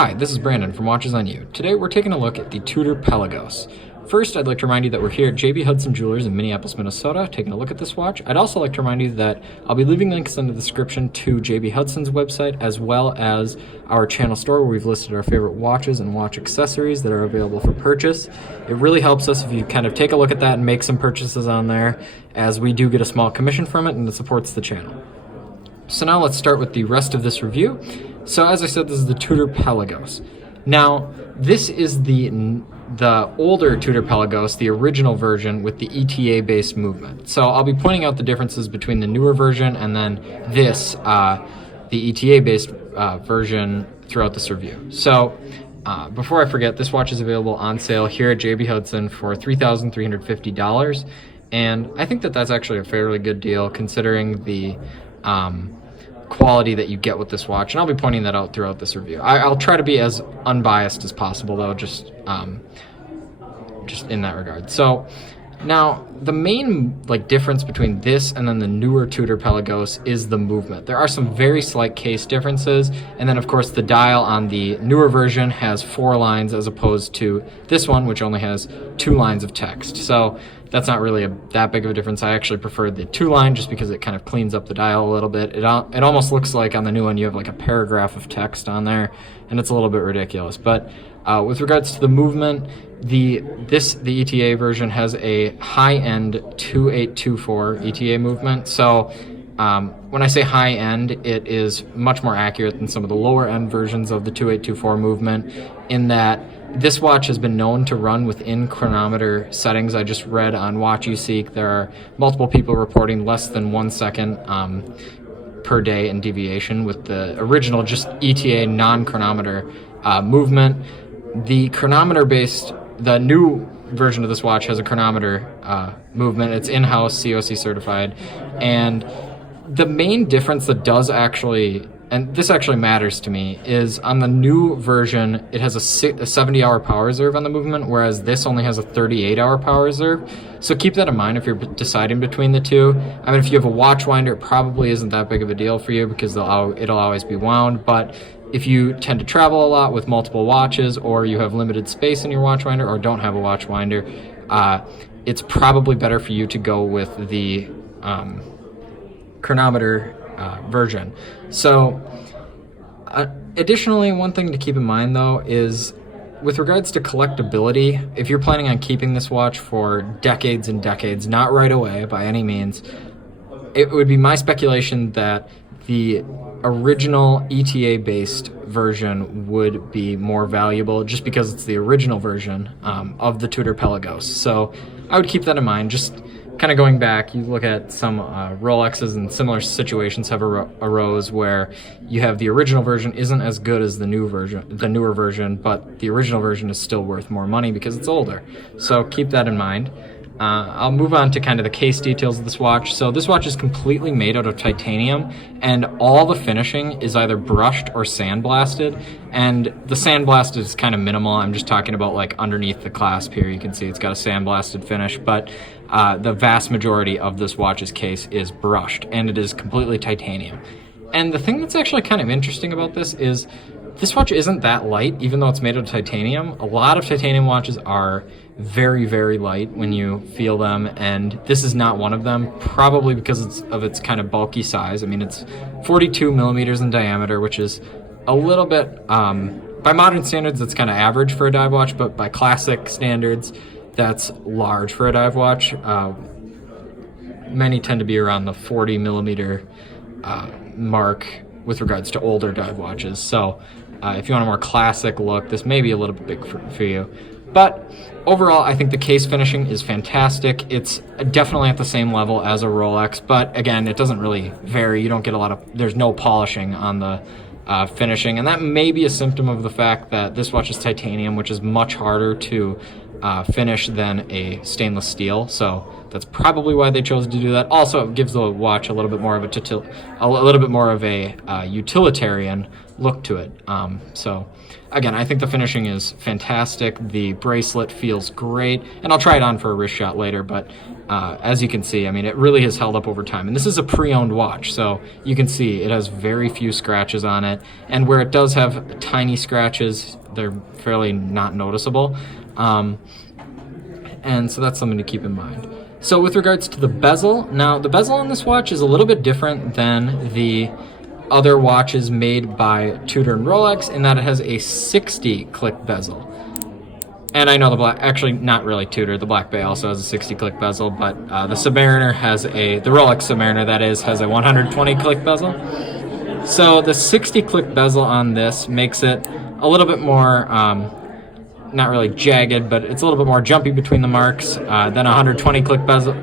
Hi, this is Brandon from Watches on You. Today we're taking a look at the Tudor Pelagos. First, I'd like to remind you that we're here at JB Hudson Jewelers in Minneapolis, Minnesota, taking a look at this watch. I'd also like to remind you that I'll be leaving links in the description to JB Hudson's website, as well as our channel store where we've listed our favorite watches and watch accessories that are available for purchase. It really helps us if you kind of take a look at that and make some purchases on there, as we do get a small commission from it and it supports the channel. So now let's start with the rest of this review. So as I said, this is the Tudor Pelagos. Now, this is the older Tudor Pelagos, the original version with the ETA-based movement. So I'll be pointing out the differences between the newer version and then this, the ETA-based version throughout this review. So before I forget, this watch is available on sale here at JB Hudson for $3,350. And I think that that's actually a fairly good deal considering the quality that you get with this watch, and I'll be pointing that out throughout this review. I'll try to be as unbiased as possible, though, just in that regard. So now the main difference between this and then the newer Tudor Pelagos is the movement. There are some very slight case differences, and then of course the dial on the newer version has 4 lines as opposed to this one, which only has 2 lines of text. So that's not really that big of a difference. I actually prefer the 2-line just because it kind of cleans up the dial a little bit. It almost looks like on the new one you have like a paragraph of text on there, and it's a little bit ridiculous. But with regards to the movement, the ETA version has a high-end 2824 ETA movement. So when I say high-end, it is much more accurate than some of the lower-end versions of the 2824 movement, in that this watch has been known to run within chronometer settings. I just read on Watch You Seek there are multiple people reporting less than 1 second per day in deviation with the original just ETA non-chronometer movement. The the new version of this watch has a chronometer movement. It's in-house, COC certified, and the main difference that does actually, and this actually matters to me, is on the new version, it has a 70-hour power reserve on the movement, whereas this only has a 38-hour power reserve. So keep that in mind if you're deciding between the two. I mean, if you have a watch winder, it probably isn't that big of a deal for you because it'll always be wound. But if you tend to travel a lot with multiple watches, or you have limited space in your watch winder, or don't have a watch winder, it's probably better for you to go with the chronometer version. So additionally, one thing to keep in mind though is with regards to collectability, if you're planning on keeping this watch for decades and decades, not right away by any means, it would be my speculation that the original ETA-based version would be more valuable just because it's the original version of the Tudor Pelagos. So I would keep that in mind. Just kind of going back, you look at some Rolexes and similar situations have arose where you have the original version isn't as good as the newer version, but the original version is still worth more money because it's older. So keep that in mind. I'll move on to kind of the case details of this watch. So this watch is completely made out of titanium, and all the finishing is either brushed or sandblasted, and the sandblasted is kind of minimal. I'm just talking about like underneath the clasp here. You can see it's got a sandblasted finish, but the vast majority of this watch's case is brushed, and it is completely titanium. And the thing that's actually kind of interesting about this is this watch isn't that light, even though it's made of titanium. A lot of titanium watches are very, very light when you feel them, and this is not one of them, probably because of its kind of bulky size. I mean, it's 42 millimeters in diameter, which is a little bit, by modern standards, that's kind of average for a dive watch, but by classic standards, that's large for a dive watch. Many tend to be around the 40 millimeter mark with regards to older dive watches. So if you want a more classic look, this may be a little bit big for you. But overall, I think the case finishing is fantastic. It's definitely at the same level as a Rolex, but again, it doesn't really vary. You don't get there's no polishing on the finishing, and that may be a symptom of the fact that this watch is titanium, which is much harder to finish than a stainless steel, so that's probably why they chose to do that. Also, it gives the watch a little bit more of a utilitarian look to it. So again, I think the finishing is fantastic. The bracelet feels great, and I'll try it on for a wrist shot later, but as you can see, I mean, it really has held up over time. And this is a pre-owned watch, so you can see it has very few scratches on it, and where it does have tiny scratches, they're fairly not noticeable. And so that's something to keep in mind. So with regards to the bezel, now the bezel on this watch is a little bit different than the other watches made by Tudor and Rolex in that it has a 60 click bezel. And I know actually not really Tudor, the Black Bay also has a 60 click bezel, but the Submariner the Rolex Submariner that is, has a 120 click bezel. So the 60 click bezel on this makes it a little bit more, not really jagged, but it's a little bit more jumpy between the marks than a 120 click bezel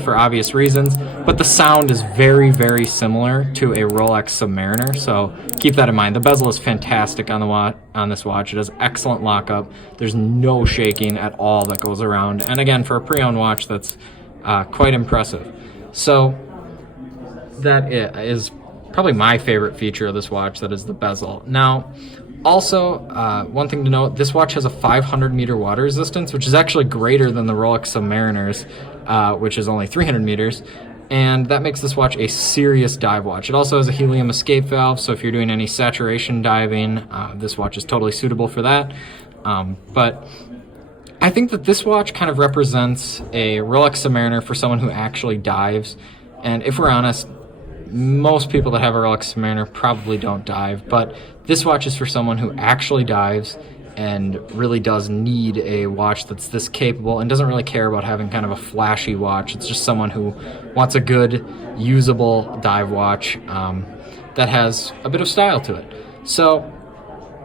for obvious reasons. But the sound is very, very similar to a Rolex Submariner, so keep that in mind. The bezel is fantastic on this watch. It has excellent lockup. There's no shaking at all that goes around. And again, for a pre-owned watch, that's quite impressive. So that is probably my favorite feature of this watch, that is the bezel. Now, also, one thing to note, this watch has a 500 meter water resistance, which is actually greater than the Rolex Submariner's, which is only 300 meters, and that makes this watch a serious dive watch. It also has a helium escape valve, so if you're doing any saturation diving, this watch is totally suitable for that. But I think that this watch kind of represents a Rolex Submariner for someone who actually dives, and if we're honest, most people that have a Rolex Submariner probably don't dive, but this watch is for someone who actually dives and really does need a watch that's this capable and doesn't really care about having kind of a flashy watch. It's just someone who wants a good, usable dive watch that has a bit of style to it. So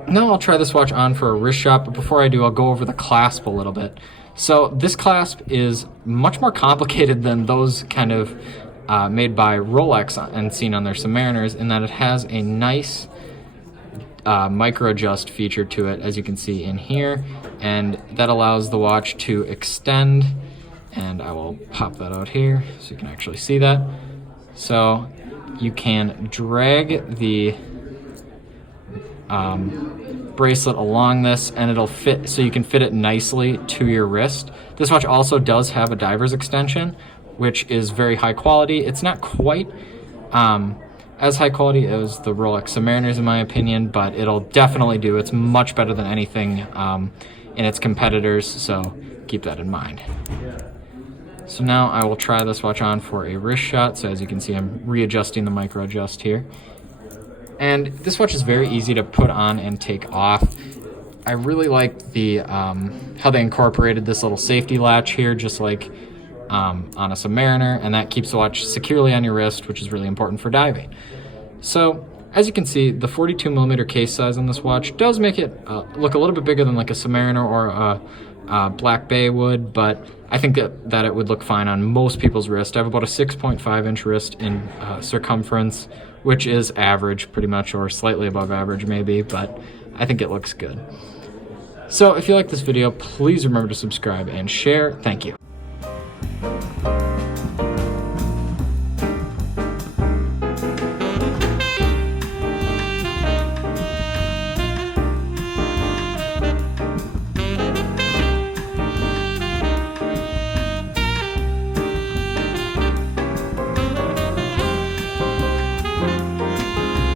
now I'll try this watch on for a wrist shot, but before I do, I'll go over the clasp a little bit. So this clasp is much more complicated than those kind of made by Rolex and seen on their Submariners, in that it has a nice micro adjust feature to it, as you can see in here, and that allows the watch to extend, and I will pop that out here so you can actually see that. So you can drag the bracelet along this and it'll fit, so you can fit it nicely to your wrist. This watch also does have a diver's extension, which is very high quality. It's not quite as high quality as the Rolex Submariners in my opinion, but it'll definitely do. It's much better than anything in its competitors, so keep that in mind. So now I will try this watch on for a wrist shot. So as you can see, I'm readjusting the micro adjust here. And this watch is very easy to put on and take off. I really like the how they incorporated this little safety latch here, just like on a Submariner, and that keeps the watch securely on your wrist, which is really important for diving. So as you can see, the 42mm case size on this watch does make it look a little bit bigger than like a Submariner or a Black Bay would, but I think that it would look fine on most people's wrist. I have about a 6.5 inch wrist in circumference, which is average pretty much, or slightly above average maybe, but I think it looks good. So if you like this video, please remember to subscribe and share. Thank you.